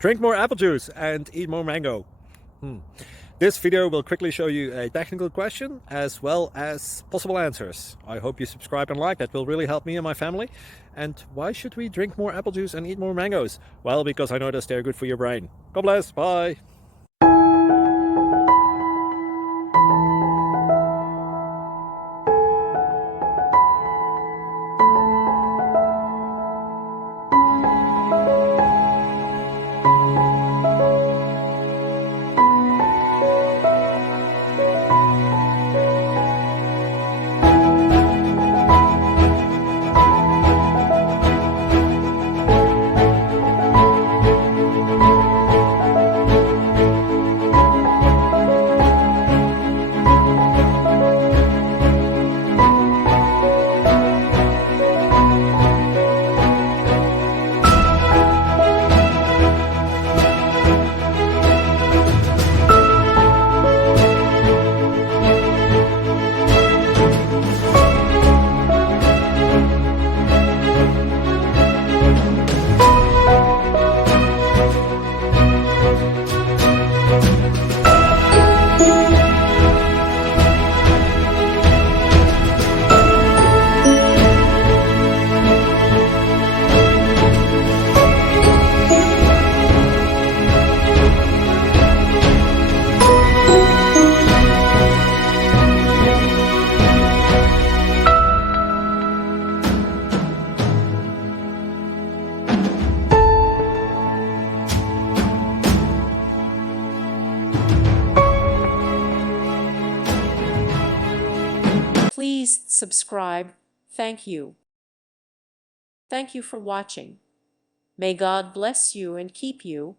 Drink more apple juice and eat more mango. This video will quickly show you a technical question as well as possible answers. I hope you subscribe and like, that will really help me and my family. And why should we drink more apple juice and eat more mangoes? Well, because I noticed they're good for your brain. God bless, bye. Please subscribe. Thank you. Thank you for watching. May God bless you and keep you.